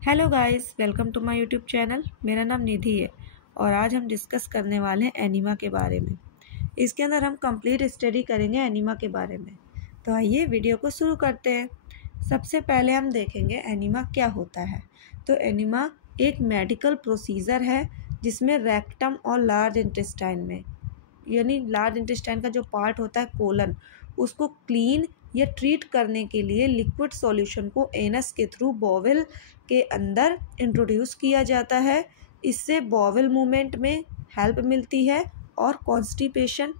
Hello guys, welcome to my YouTube channel. मेरा नाम निधि है और आज हम डिस्कस करने वाले हैं एनीमा के बारे में। इसके अंदर हम कंप्लीट स्टडी करेंगे एनीमा के बारे में। तो आइए वीडियो को शुरू करते हैं। सबसे पहले हम देखेंगे एनीमा क्या होता है। तो एनीमा एक मेडिकल प्रोसीजर है जिसमें रेक्टम और लार्ज इंटेस्टाइन में, यानी लार्ज इंटेस्टाइन का जो पार्ट होता है कोलन, उसको क्लीन या ट्रीट करने के लिए लिक्विड सॉल्यूशन को एनस के थ्रू बॉवल के अंदर इंट्रोड्यूस किया जाता है। इससे बॉवल मूवमेंट में हेल्प मिलती है और कॉन्स्टिपेशन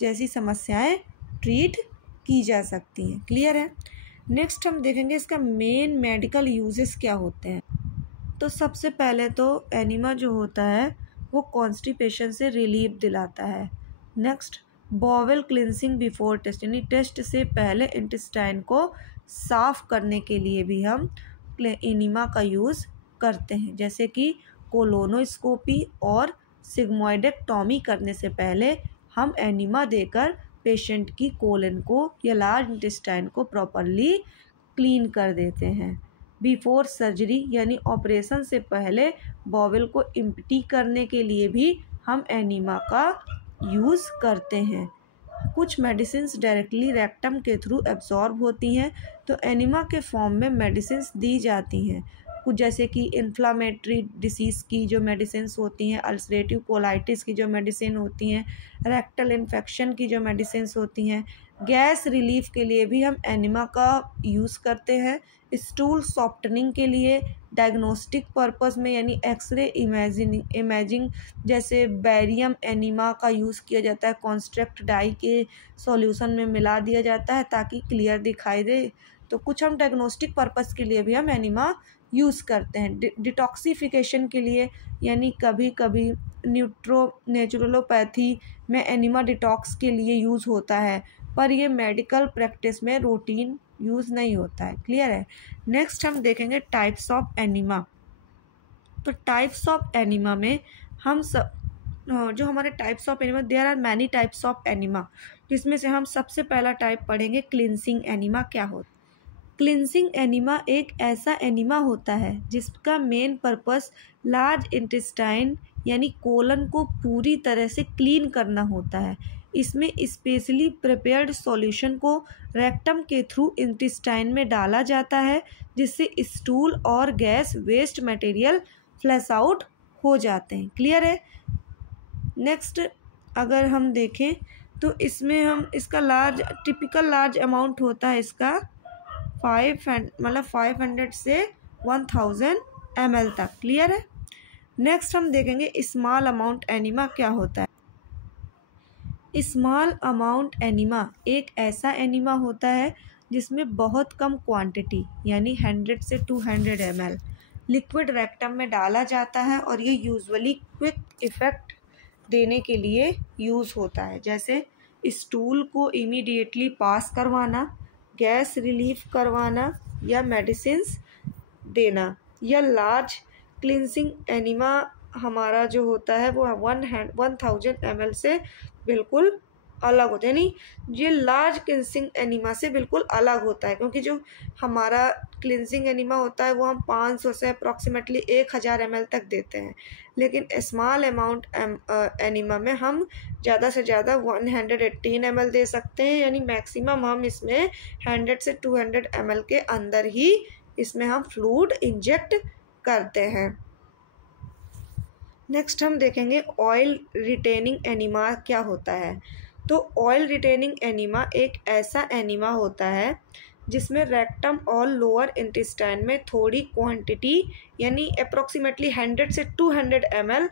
जैसी समस्याएं ट्रीट की जा सकती हैं। क्लियर है। नेक्स्ट हम देखेंगे इसका मेन मेडिकल यूजेस क्या होते हैं। तो सबसे पहले तो एनीमा जो होता है वो कॉन्स्टिपेशन से रिलीफ दिलाता है। Next, bowel cleansing before test, यानी टेस्ट से पहले इंटेस्टाइन को साफ करने के लिए भी हम एनीमा का यूज़ करते हैं, जैसे कि कोलोनोस्कोपी और सिग्मोइडेक्टॉमी करने से पहले हम एनीमा देकर पेशेंट की कोलन को या लार्ज इंटेस्टाइन को प्रॉपरली क्लीन कर देते हैं। बिफोर सर्जरी, यानी ऑपरेशन से पहले बॉवल को इम्प्टी करने के लिए भी हम एनीमा का यूज़ करते हैं। कुछ मेडिसिन्स डायरेक्टली रेक्टम के थ्रू एब्जॉर्ब होती हैं, तो एनीमा के फॉर्म में मेडिसिन्स दी जाती हैं। कुछ जैसे कि इन्फ्लामेटरी डिसीज़ की जो मेडिसिन्स होती हैं, अल्सरेटिव कोलाइटिस की जो मेडिसिन होती हैं, रेक्टल इन्फेक्शन की जो मेडिसिन्स होती हैं। गैस रिलीफ के लिए भी हम एनीमा का यूज़ करते हैं। स्टूल सॉफ्टनिंग के लिए, डायग्नोस्टिक पर्पस में यानी एक्सरे इमेजिंग जैसे बैरियम एनीमा का यूज़ किया जाता है। कॉन्स्ट्रक्ट डाई के सॉल्यूशन में मिला दिया जाता है ताकि क्लियर दिखाई दे। तो कुछ हम डायग्नोस्टिक पर्पस के लिए भी हम एनीमा यूज़ करते हैं। डिटॉक्सिफिकेशन के लिए, यानी कभी कभी नेचुरलोपैथी में एनीमा डिटॉक्स के लिए यूज़ होता है, पर ये मेडिकल प्रैक्टिस में रूटीन यूज़ नहीं होता है। क्लियर है। नेक्स्ट हम देखेंगे टाइप्स ऑफ एनीमा। तो टाइप्स ऑफ एनीमा में हम सब जो हमारे types of enema, there are many types of enema, जिसमें से हम सबसे पहला टाइप पढ़ेंगे क्लिनसिंग एनीमा। क्या होता है? क्लिनसिंग एनीमा एक ऐसा एनीमा होता है जिसका मेन पर्पस लार्ज इंटेस्टाइन यानी कोलन को पूरी तरह से क्लीन करना होता है। इसमें स्पेशली प्रिपेयर्ड सॉल्यूशन को रेक्टम के थ्रू इंटेस्टाइन में डाला जाता है, जिससे स्टूल और gas waste material flush out हो जाते हैं। क्लियर है। नेक्स्ट अगर हम देखें तो इसमें हम इसका टिपिकल लार्ज अमाउंट होता है इसका 500 से 1000 ml तक। क्लियर है। नेक्स्ट हम देखेंगे स्मॉल अमाउंट एनीमा क्या होता है। स्मॉल अमाउंट एनीमा एक ऐसा एनीमा होता है जिसमें बहुत कम क्वांटिटी यानी 100 से 200 ml लिक्विड रेक्टम में डाला जाता है और ये यूजुअली क्विक इफ़ेक्ट देने के लिए यूज़ होता है, जैसे स्टूल को इमीडिएटली पास करवाना, गैस रिलीफ करवाना या मेडिसिन्स देना। या लार्ज क्लिनसिंग एनीमा हमारा जो होता है वो 1000 ml से बिल्कुल अलग होता है, यानी ये लार्ज क्लिनसिंग एनीमा से बिल्कुल अलग होता है, क्योंकि जो हमारा क्लिनसिंग एनीमा होता है वो हम 500 से अप्रॉक्सीमेटली 1000 ml तक देते हैं, लेकिन स्मॉल अमाउंट एनीमा में हम ज़्यादा से ज़्यादा 118 ml दे सकते हैं, यानी मैक्सिमम हम इसमें 100 से 200 ml के अंदर ही इसमें हम फ्लूइड इंजेक्ट करते हैं। नेक्स्ट हम देखेंगे ऑयल रिटेनिंग एनीमा क्या होता है। तो ऑयल रिटेनिंग एनीमा एक ऐसा एनीमा होता है जिसमें रेक्टम और लोअर इंटेस्टाइन में थोड़ी क्वांटिटी यानी अप्रॉक्सीमेटली 100 से 200 ml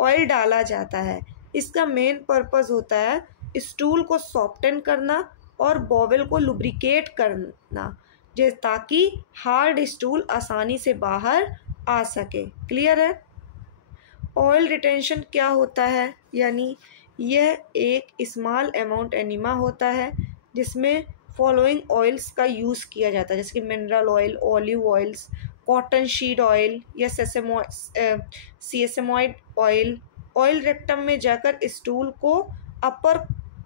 ऑयल डाला जाता है। इसका मेन पर्पस होता है स्टूल को सॉफ्टन करना और बॉवल को लुब्रिकेट करना, ताकि हार्ड स्टूल आसानी से बाहर आ सके। क्लियर है। ऑयल रिटेंशन क्या होता है, यानी यह एक स्मॉल अमाउंट एनीमा होता है जिसमें फॉलोइंग ऑयल्स का यूज़ किया जाता है, जैसे कि mineral oil, olive oils, cotton शीड oil या सीएसएमॉइड ऑयल। ऑयल रेक्टम में जाकर स्टूल को अपर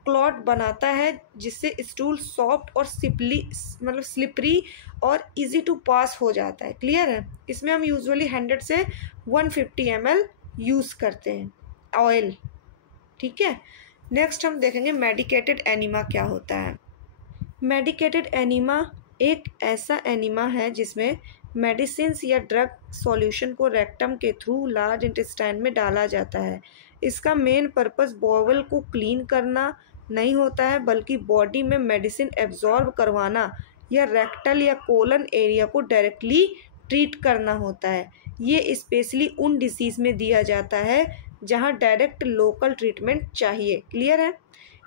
क्लॉट बनाता है जिससे स्टूल सॉफ्ट और स्लिपरी और इजी टू पास हो जाता है। क्लियर है। इसमें हम यूजुअली 100 से 150 ml यूज़ करते हैं ऑयल। ठीक है। नेक्स्ट हम देखेंगे मेडिकेटेड एनीमा क्या होता है। मेडिकेटेड एनीमा एक ऐसा एनीमा है जिसमें मेडिसिन या ड्रग सॉल्यूशन को रेक्टम के थ्रू लार्ज इंटेस्टाइन में डाला जाता है। इसका मेन पर्पस बॉवल को क्लीन करना नहीं होता है, बल्कि बॉडी में मेडिसिन एब्जॉर्ब करवाना या रेक्टल या कोलन एरिया को डायरेक्टली ट्रीट करना होता है। ये स्पेशली उन डिसीज़ में दिया जाता है जहाँ डायरेक्ट लोकल ट्रीटमेंट चाहिए। क्लियर है।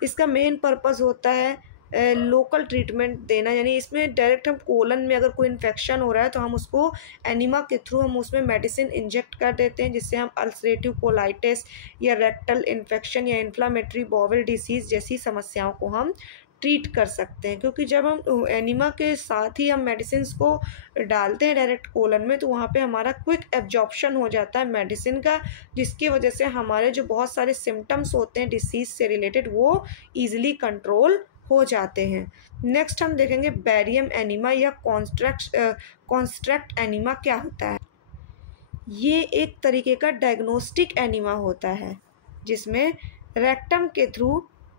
इसका मेन पर्पस होता है लोकल ट्रीटमेंट देना, यानी इसमें डायरेक्ट हम कोलन में अगर कोई इन्फेक्शन हो रहा है तो हम उसको एनीमा के थ्रू हम उसमें मेडिसिन इंजेक्ट कर देते हैं, जिससे हम अल्सरेटिव कोलाइटिस या रेक्टल इन्फेक्शन या इन्फ्लामेटरी बॉवल डिसीज़ जैसी समस्याओं को हम ट्रीट कर सकते हैं। क्योंकि जब हम एनीमा के साथ ही हम मेडिसिन को डालते हैं डायरेक्ट कोलन में, तो वहाँ पे हमारा क्विक एब्जॉर्प्शन हो जाता है मेडिसिन का, जिसकी वजह से हमारे जो बहुत सारे सिम्टम्स होते हैं डिसीज़ से रिलेटेड वो ईजिली कंट्रोल हो जाते हैं। नेक्स्ट हम देखेंगे बैरियम एनीमा या कॉन्स्ट्रैक्ट एनीमा क्या होता है। ये एक तरीके का डायग्नोस्टिक एनीमा होता है जिसमें रेक्टम के थ्रू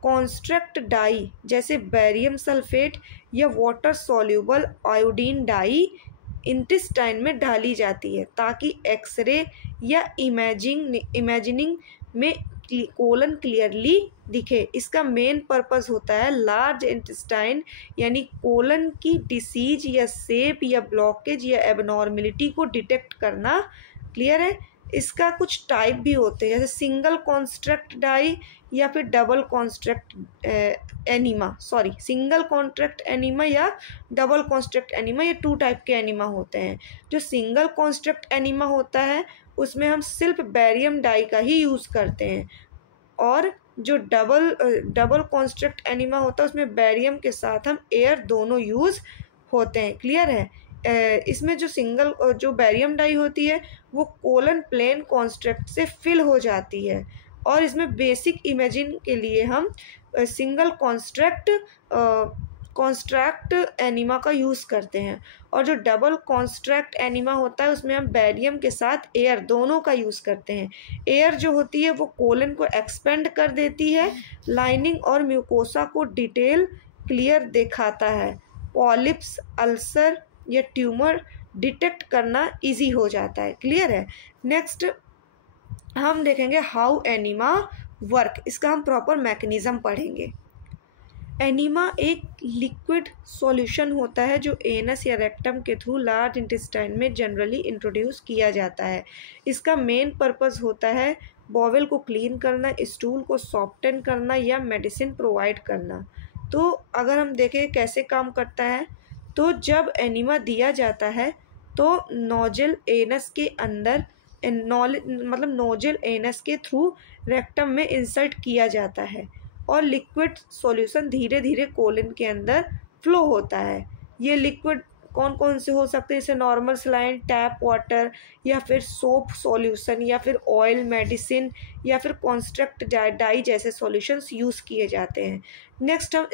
कॉन्स्ट्रक्ट डाई जैसे बैरियम सल्फेट या water soluble iodine dye intestine में डाली जाती है, ताकि एक्सरे या इमेजिनिंग में कोलन क्लियरली दिखे। इसका मेन पर्पस होता है लार्ज इंटेस्टाइन यानी कोलन की डिसीज या शेप या ब्लॉकेज या एबनॉर्मेलिटी को डिटेक्ट करना। क्लियर है। इसका कुछ टाइप भी होते हैं, जैसे सिंगल कॉन्स्ट्रक्ट डाई या फिर double construct single contract enema या डबल कॉन्स्ट्रक्ट एनीमा, ये 2 टाइप के एनीमा होते हैं। जो सिंगल कॉन्स्ट्रक्ट एनीमा होता है उसमें हम सिर्फ बैरियम डाई का ही यूज़ करते हैं, और जो डबल कॉन्स्ट्रक्ट एनीमा होता है उसमें बैरियम के साथ हम एयर दोनों यूज़ होते हैं। क्लियर है। इसमें जो बैरियम डाई होती है वो कोलन प्लेन कॉन्स्ट्रक्ट से फिल हो जाती है, और इसमें बेसिक इमेजिंग के लिए हम सिंगल कॉन्स्ट्रैक्ट एनीमा का यूज़ करते हैं। और जो डबल कॉन्स्ट्रैक्ट एनीमा होता है उसमें हम बैरियम के साथ एयर दोनों का यूज़ करते हैं। एयर जो होती है वो कोलन को एक्सपेंड कर देती है, लाइनिंग और म्यूकोसा को डिटेल क्लियर दिखाता है। पॉलिप्स, अल्सर या ट्यूमर डिटेक्ट करना इजी हो जाता है। क्लियर है। नेक्स्ट हम देखेंगे हाउ एनीमा वर्क। इसका हम प्रॉपर मैकेनिज़्म पढ़ेंगे। एनीमा एक लिक्विड सॉल्यूशन होता है जो एनस या रेक्टम के थ्रू लार्ज इंटेस्टाइन में जनरली इंट्रोड्यूस किया जाता है। इसका मेन पर्पस होता है बॉवल को क्लीन करना, स्टूल को सॉफ्टन करना या मेडिसिन प्रोवाइड करना। तो अगर हम देखें कैसे काम करता है, तो जब एनीमा दिया जाता है तो नोजल एनस के अंदर नोजल एनस के थ्रू रेक्टम में इंसर्ट किया जाता है और लिक्विड सॉल्यूशन धीरे धीरे कोलन के अंदर फ्लो होता है। ये लिक्विड कौन कौन से हो सकते हैं, जैसे नॉर्मल सलाइन, टैप वाटर या फिर सोप सॉल्यूशन या फिर ऑयल, मेडिसिन या फिर कॉन्स्ट्रक्ट डाई जैसे सॉल्यूशंस यूज़ किए जाते हैं। नेक्स्ट हम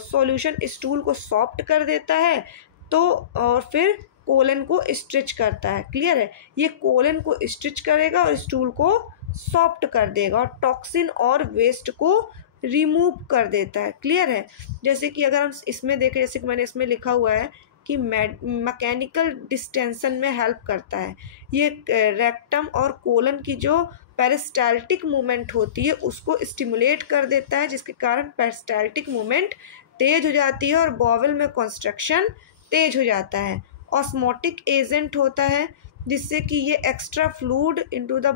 सॉल्यूशन स्टूल को सॉफ्ट कर देता है तो और फिर कोलन को स्ट्रिच करता है। क्लियर है। ये कोलन को स्ट्रिच करेगा और स्टूल को सॉफ्ट कर देगा और टॉक्सिन और वेस्ट को रिमूव कर देता है। क्लियर है। जैसे कि अगर हम इसमें देखें, जैसे कि मैंने इसमें लिखा हुआ है कि मैकेनिकल डिस्टेंशन में हेल्प करता है। ये रेक्टम और कोलन की जो पेरिस्टाल्टिक मूवमेंट होती है उसको स्टिमुलेट कर देता है, जिसके कारण पेरिस्टाल्टिक मूवमेंट तेज हो जाती है और बॉवल में कंस्ट्रक्शन तेज हो जाता है। ऑस्मोटिक एजेंट होता है जिससे कि ये extra fluid into the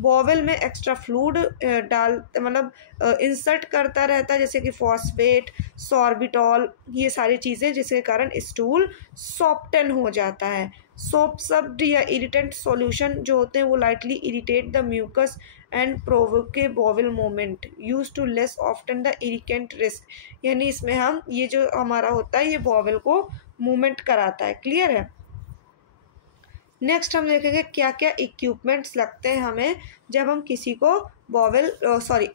bowel में एक्स्ट्रा फ्लूइड इंसर्ट करता रहता है, जैसे कि फॉस्फेट, सॉर्बिटॉल, ये सारी चीज़ें, जिसके कारण स्टूल सॉफ्टन हो जाता है। सोप्सब्ड या इरिटेंट सॉल्यूशन जो होते हैं वो lightly irritate the mucus and provoke bowel movement use to less often the irritant risk, यानी इसमें हम ये जो हमारा होता है ये बॉवल को मूवमेंट कराता है। क्लियर है। नेक्स्ट हम देखेंगे क्या क्या इक्विपमेंट्स लगते हैं हमें जब हम किसी को बॉवेल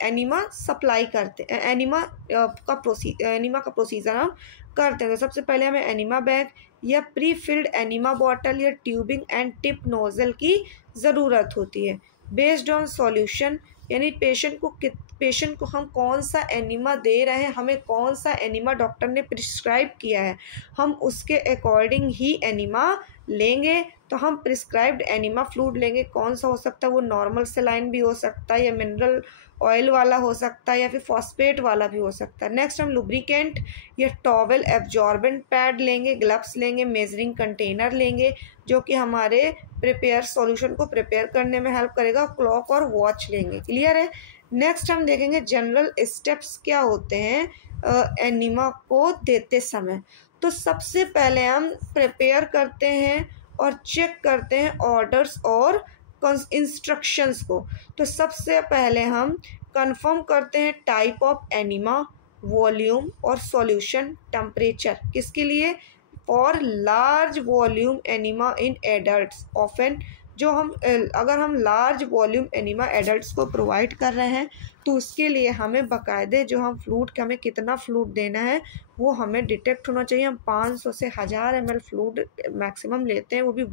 एनिमा सप्लाई करते हैं, एनिमा का प्रोसीजर हम करते हैं। तो सबसे पहले हमें एनिमा बैग या प्री फिल्ड एनिमा बॉटल या ट्यूबिंग एंड टिप नोजल की ज़रूरत होती है। बेस्ड ऑन सॉल्यूशन, यानी पेशेंट को हम कौन सा एनिमा दे रहे हैं, हमें कौन सा एनिमा डॉक्टर ने प्रिस्क्राइब किया है, हम उसके अकॉर्डिंग ही एनिमा लेंगे। तो हम प्रिस्क्राइब्ड एनिमा फ्लूइड लेंगे। कौन सा हो सकता है, वो नॉर्मल सेलाइन भी हो सकता है या मिनरल ऑयल वाला हो सकता है या फिर फॉस्फेट वाला भी हो सकता है। नेक्स्ट हम लुब्रिकेंट या टॉवेल एब्जॉर्बेंट पैड लेंगे, ग्लव्स लेंगे, मेजरिंग कंटेनर लेंगे जो कि हमारे सॉल्यूशन को प्रिपेयर करने में हेल्प करेगा। क्लॉक और वॉच लेंगे। क्लियर है। नेक्स्ट हम देखेंगे जनरल स्टेप्स क्या होते हैं एनिमा को देते समय। तो सबसे पहले हम प्रिपेयर करते हैं और चेक करते हैं ऑर्डर्स और इंस्ट्रक्शंस को। तो सबसे पहले हम कंफर्म करते हैं टाइप ऑफ एनिमा, वॉल्यूम और सॉल्यूशन टेम्परेचर। किसके लिए? For large volume enema in adults often. अगर हम लार्ज वॉल्यूम एनिमा एडल्ट्स को प्रोवाइड कर रहे हैं तो उसके लिए हमें बाकायदे जो हम फ्लूइड हमें कितना फ्लूइड देना है वो हमें डिटेक्ट होना चाहिए। हम 500 से 1000 ml फ्लूइड मैक्सिमम लेते हैं, वो भी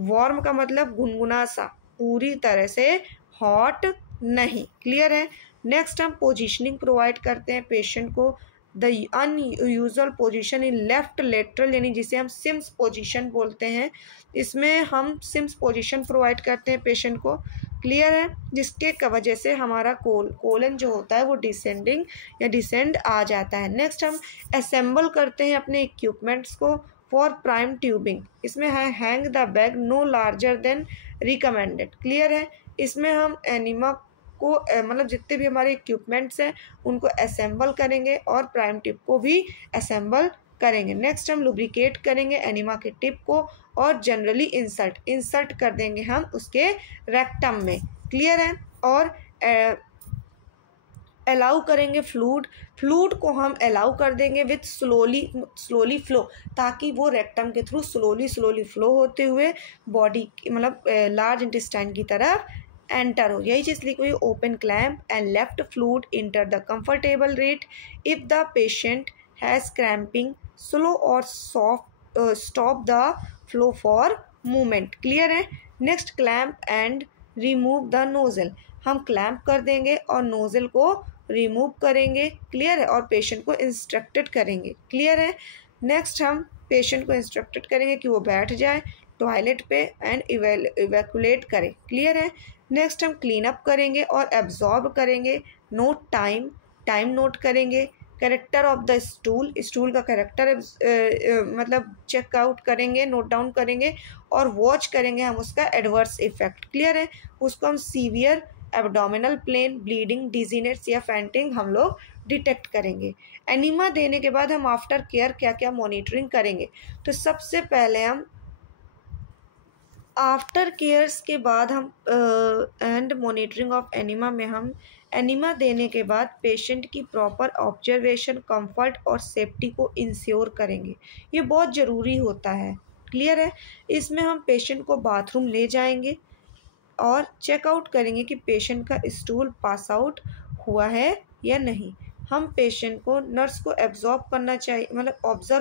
वार्म का मतलब गुनगुना सा, पूरी तरह से हॉट नहीं। क्लियर है। नेक्स्ट हम पोजीशनिंग प्रोवाइड करते हैं पेशेंट को। The unusual position in left lateral, यानी जिसे हम सिम्स पोजीशन बोलते हैं, इसमें हम सिम्स पोजीशन प्रोवाइड करते हैं पेशेंट को। क्लियर है। जिसके वजह से हमारा कोलन जो होता है वो डिसेंडिंग या डिसेंड आ जाता है। नेक्स्ट हम असेंबल करते हैं अपने इक्विपमेंट्स को फॉर प्राइम ट्यूबिंग। इसमें है hang the bag no larger than recommended. Clear है। इसमें हम एनिमा को मतलब जितने भी हमारे इक्विपमेंट्स हैं उनको असेंबल करेंगे और प्राइम टिप को भी असेंबल करेंगे। नेक्स्ट हम लुब्रिकेट करेंगे एनिमा के टिप को और जनरली इंसर्ट कर देंगे हम उसके रेक्टम में। क्लियर है। और अलाउ करेंगे फ्लूइड को हम अलाउ कर देंगे विथ स्लोली फ्लो, ताकि वो रेक्टम के थ्रू स्लोली फ्लो होते हुए बॉडी मतलब लार्ज इंटेस्टाइन की तरफ एंटर हो। यही चीज़ लिखी हुई, open clamp and left fluid enter the comfortable rate if the patient has cramping slow और stop the flow for movement. Clear है। Next clamp and remove the nozzle. हम क्लैम्प कर देंगे और नोजल को रिमूव करेंगे। क्लियर है। और पेशेंट को इंस्ट्रक्टेड करेंगे। क्लियर है। नेक्स्ट हम पेशेंट को इंस्ट्रक्टेड करेंगे कि वो बैठ जाए टॉयलेट पे एंड इवैक्यूलेट करें। क्लियर है। नेक्स्ट हम क्लीन अप करेंगे और एब्जॉर्ब करेंगे। नोट टाइम नोट करेंगे। कैरेक्टर ऑफ द स्टूल का कैरेक्टर मतलब चेकआउट करेंगे, नोट डाउन करेंगे और वॉच करेंगे हम उसका एडवर्स इफेक्ट। क्लियर है। उसको हम severe abdominal pain, bleeding, dizziness या फेंटिंग हम लोग डिटेक्ट करेंगे। एनिमा देने के बाद हम आफ्टर केयर क्या क्या मॉनिटरिंग करेंगे। तो सबसे पहले हम आफ्टर केयर्स के बाद हम एंड मॉनिटरिंग ऑफ एनिमा में हम एनिमा देने के बाद पेशेंट की प्रॉपर ऑब्जर्वेशन, कंफर्ट और सेफ्टी को इंश्योर करेंगे। ये बहुत ज़रूरी होता है। क्लियर है। इसमें हम पेशेंट को बाथरूम ले जाएंगे और चेकआउट करेंगे कि पेशेंट का स्टूल पास आउट हुआ है या नहीं। हम पेशेंट को नर्स को ऑब्जर्व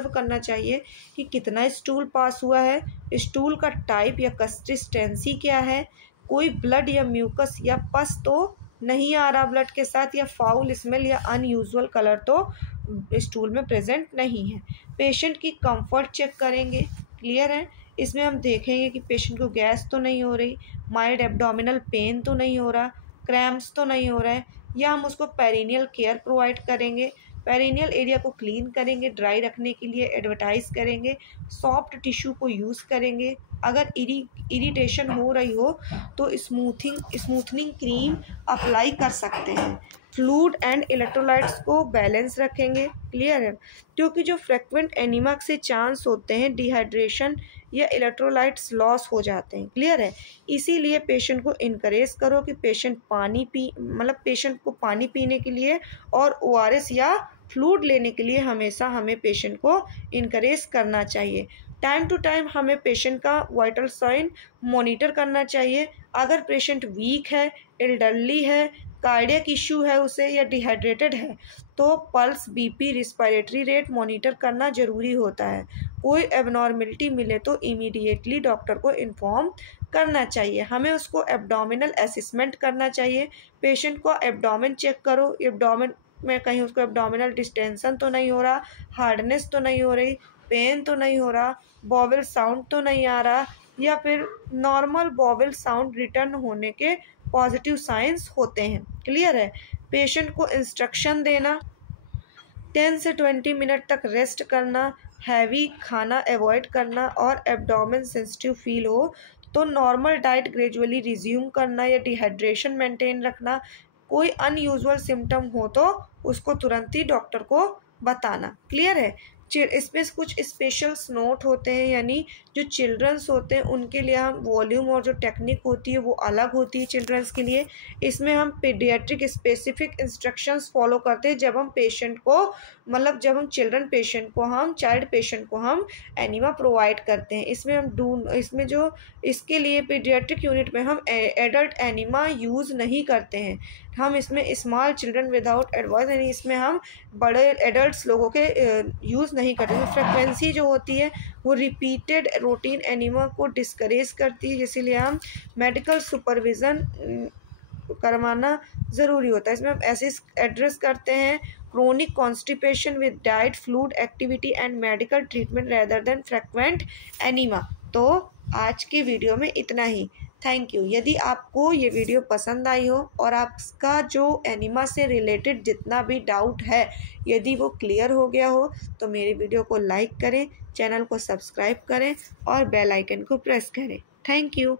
करना चाहिए कि कितना स्टूल पास हुआ है, स्टूल का टाइप या कंसिस्टेंसी क्या है, कोई ब्लड या म्यूकस या पस तो नहीं आ रहा ब्लड के साथ, या फाउल स्मेल या अनयूजुअल कलर तो स्टूल में प्रेजेंट नहीं है। पेशेंट की कंफर्ट चेक करेंगे। क्लियर है। इसमें हम देखेंगे कि पेशेंट को गैस तो नहीं हो रही, माइल्ड एब्डोमिनल पेन तो नहीं हो रहा, क्रैम्प्स तो नहीं हो रहा है, या हम उसको पेरिनियल केयर प्रोवाइड करेंगे। पेरिनियल एरिया को क्लीन करेंगे, ड्राई रखने के लिए एडवर्टाइज करेंगे, सॉफ्ट टिश्यू को यूज़ करेंगे। अगर इरिटेशन हो रही हो तो स्मूथनिंग क्रीम अप्लाई कर सकते हैं। फ्लूइड एंड इलेक्ट्रोलाइट्स को बैलेंस रखेंगे। क्लियर है। क्योंकि जो फ्रिक्वेंट एनीमा से चांस होते हैं डिहाइड्रेशन या इलेक्ट्रोलाइट्स लॉस हो जाते हैं। क्लियर है। इसीलिए पेशेंट को इनकरेज करो कि पेशेंट को पानी पीने के लिए और ORS या फ्लूइड लेने के लिए हमेशा हमें पेशेंट को इनकरेज करना चाहिए। टाइम टू टाइम हमें पेशेंट का वाइटल साइन मॉनिटर करना चाहिए। अगर पेशेंट वीक है, एल्डरली है, कार्डियक इश्यू है उसे, या डिहाइड्रेटेड है, तो pulse, BP, respiratory rate monitor करना ज़रूरी होता है। कोई एबनॉर्मेलिटी मिले तो इमीडिएटली डॉक्टर को इन्फॉर्म करना चाहिए। हमें उसको एब्डोमिनल असेसमेंट करना चाहिए। पेशेंट को एब्डोमेन चेक करो, एब्डोमेन में कहीं उसको एब्डोमिनल डिस्टेंशन तो नहीं हो रहा, हार्डनेस तो नहीं हो रही, पेन तो नहीं हो रहा, बॉवल साउंड तो नहीं आ रहा, या फिर नॉर्मल बॉवल साउंड रिटर्न होने के पॉजिटिव साइंस होते हैं। क्लियर है। पेशेंट को इंस्ट्रक्शन देना, 10 से 20 मिनट तक रेस्ट करना, हैवी खाना अवॉइड करना, और एब्डोमेन सेंसिटिव फील हो तो नॉर्मल डाइट ग्रेजुअली रिज्यूम करना या डिहाइड्रेशन मेंटेन रखना। कोई अनयूजुअल सिम्टम हो तो उसको तुरंत ही डॉक्टर को बताना। क्लियर है। इसमें कुछ स्पेशल नोट होते हैं, यानी जो चिल्ड्रंस होते हैं उनके लिए हम वॉल्यूम और जो टेक्निक होती है वो अलग होती है चिल्ड्रंस के लिए। इसमें हम पीडियाट्रिक स्पेसिफिक इंस्ट्रक्शंस फॉलो करते हैं जब हम पेशेंट को, मतलब जब हम चाइल्ड पेशेंट को हम एनीमा प्रोवाइड करते हैं। इसमें जो इसके लिए पीडियाट्रिक यूनिट में हम एडल्ट एनीमा यूज़ नहीं करते हैं। हम इसमें स्मॉल चिल्ड्रन विदाउट एडवाइस, यानी इसमें हम बड़े एडल्ट्स लोगों के यूज़ नहीं करते। तो फ्रिक्वेंसी जो होती है वो रिपीटेड रूटीन एनीमा को डिस्करेज करती है, इसीलिए हम मेडिकल सुपरविज़न करवाना ज़रूरी होता है। इसमें हम ऐसे एड्रेस करते हैं chronic constipation with diet, fluid activity and medical treatment rather than frequent enema. तो आज की वीडियो में इतना ही। Thank you. यदि आपको ये वीडियो पसंद आई हो और आपका जो एनीमा से रिलेटेड जितना भी डाउट है यदि वो क्लियर हो गया हो तो मेरी वीडियो को लाइक करें, चैनल को सब्सक्राइब करें और बेल आइकन को प्रेस करें। Thank you.